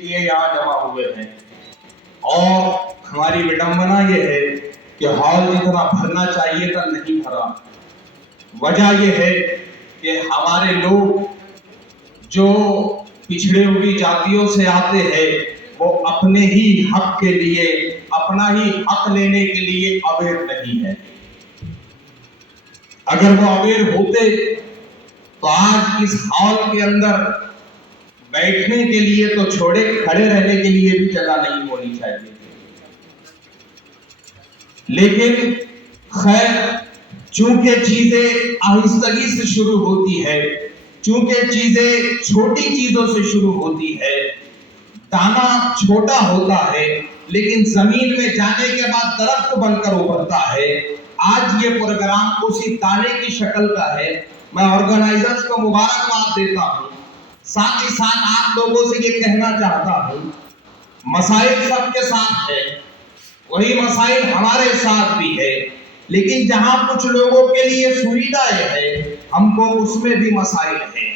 لیے یہاں جمع ہوئے ہیں اور ہماری وڈمبنا یہ ہے کہ ہال جتنا بھرنا چاہیے تھا نہیں بھرا۔ وجہ یہ ہے کہ ہمارے لوگ جو پچھڑے ہوئی جاتیوں سے آتے ہیں وہ اپنے ہی حق کے لیے، اپنا ہی حق لینے کے لیے اویئر نہیں ہے۔ اگر وہ اویئر ہوتے تو آج اس ہال کے اندر بیٹھنے کے لیے تو چھوڑے، کھڑے رہنے کے لیے بھی جگہ نہیں ہونی چاہیے۔ لیکن خیر، چونکہ چیزیں آہستگی سے شروع ہوتی ہے، چونکہ چیزیں چھوٹی چیزوں سے شروع ہوتی ہے، دانا چھوٹا ہوتا ہے لیکن زمین میں جانے کے بعد درخت بن کر ابھرتا ہے۔ آج یہ پروگرام اسی دانے کی شکل کا ہے۔ میں آرگنائزرز کو مبارکباد دیتا ہوں، ساتھ ہی ساتھ آپ لوگوں سے یہ کہنا چاہتا ہوں، مسائل سب کے ساتھ ہے، وہی مسائل ہمارے ساتھ بھی ہے، لیکن جہاں کچھ لوگوں کے لیے سویدھا ہے، ہم کو اس میں بھی مسائل ہیں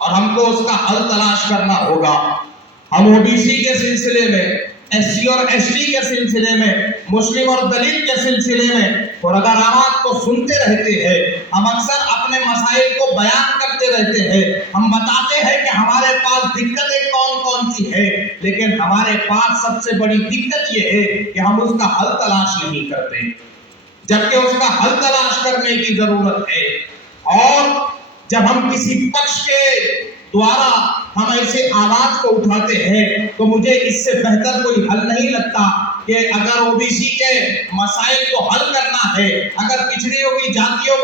اور ہم کو اس کا حل تلاش کرنا ہوگا۔ ہم او بی سی کے سلسلے میں، ایس سی اور ایس ٹی کے سلسلے میں، مسلم اور دلت کے سلسلے میں پروگرامات کو سنتے رہتے ہیں۔ ہم اکثر اپنے مسائل کو بیان کرتے رہتے ہیں، ہم بتاتے ہیں کہ ہمارے پاس دقتیں کون کون سی ہے، لیکن ہمارے پاس سب سے بڑی دقت یہ ہے کہ ہم اس کا حل تلاش نہیں کرتے، جبکہ اس کا حل تلاش کرنے کی ضرورت ہے۔ اور جب ہم کسی پکش کے دوارا ہم ایسے آواز کو اٹھاتے ہیں تو مجھے اس سے بہتر کوئی حل نہیں لگتا کہ اگر او بی سی کے مسائل کو حل کرنا ہے، اگر پچھڑی ہوئی جاتیوں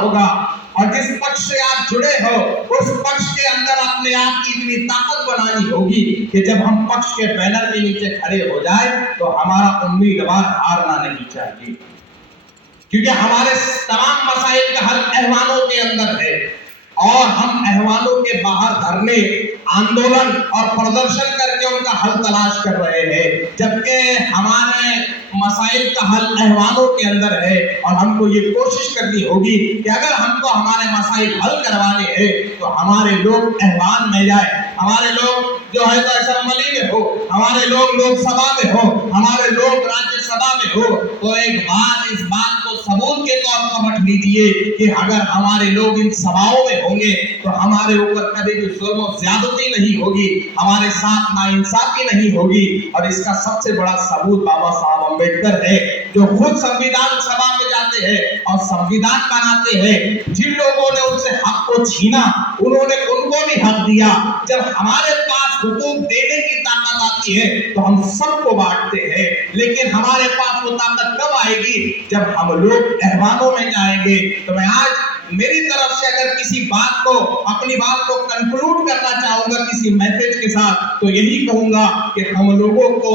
ہوگا، اور جس پکش سے آپ جڑے ہو اس پکش کے اندر اپنے آپ کی اتنی طاقت بنانی ہوگی کہ جب ہم پکش کے بینر کے نیچے کھڑے ہو جائیں تو ہمارا امیدوار ہارنا نہیں چاہیے، کیونکہ ہمارے تمام مسائل کا حل احوالوں کے اندر ہے، اور ہم احوالوں کے باہر دھرنے، آندولن اور پردرشن کر کے ان کا حل تلاش کر رہے ہیں، جبکہ ہمارے مسائل کا حل احوالوں کے اندر ہے۔ اور ہم کو یہ کوشش کرنی ہوگی کہ اگر ہم کو ہمارے مسائل حل کروانے ہیں تو ہمارے لوگ احوال میں جائیں، ہمارے لوگ جو ہے تو اسمبلی میں ہو، ہمارے لوگ لوک سبھا میں ہو، ہمارے لوگ راجیہ سبھا میں ہو، تو ایک بار اس بات کو ثبوت کے طور پر رکھ لیجئے کہ اگر ہمارے لوگ ان سبھاؤں میں ہوں گے تو ہمارے اوپر کبھی بھی ظلم و زیادتی نہیں ہوگی، ہمارے ساتھ ناانصافی نہیں ہوگی۔ اور اس کا سب سے بڑا ثبوت بابا صاحب امبیڈکر ہے، جو خود سنویدھان سبھا میں جاتے ہیں اور سنویدھان بناتے ہیں۔ جن لوگوں نے ان سے حق کو چھینا انہوں نے ان کو بھی حق دیا۔ جب ہمارے پاس حقوق دینے کی طاقت آتی ہے تو ہم سب کو بانٹتے ہیں، لیکن ہمارے پاس وہ طاقت کب آئے گی جب ہم لوگ احوالوں میں جائیں گے۔ تو میں آج میری طرف سے اگر کسی بات کو، اپنی بات کو کنکلوڈ کرنا چاہوں گا کسی میسج کے ساتھ تو یہی کہوں گا کہ ہم لوگوں کو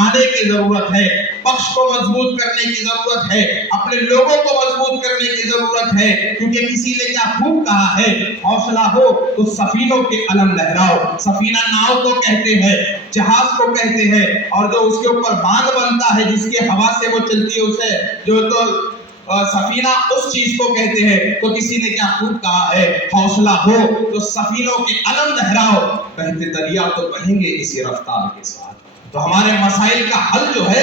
آنے کی ضرورت ہے، پکش کو مضبوط کرنے کی ضرورت ہے، اپنے لوگوں کو مضبوط کرنے کی ضرورت ہے، کیونکہ کسی نے کیا خوب کہا ہے، حوصلہ ہو تو سفینوں کے علم لہراؤ۔ سفینہ ناؤ کو کہتے ہیں، جہاز کو کہتے ہیں، اور جو اس کے اوپر باندھ بنتا ہے جس کے ہوا سے وہ چلتی ہے اسے جو تو سفینہ اس چیز کو کہتے ہیں۔ تو کسی نے کیا خوب کہا ہے، حوصلہ ہو تو سفینوں کے علم لہراؤ، بہتے دریا تو بہیں گے اسی رفتار کے ساتھ۔ تو ہمارے مسائل کا حل جو ہے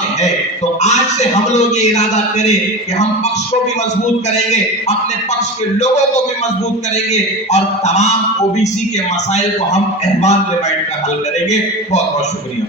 میں ہے۔ تو آج سے ہم لوگ یہ ارادہ کریں کہ ہم پکش کو بھی مضبوط کریں گے، اپنے پکش کے لوگوں کو بھی مضبوط کریں گے، اور تمام او بی سی کے مسائل کو ہم احوال میں بیٹھ کر حل کریں گے۔ بہت بہت شکریہ۔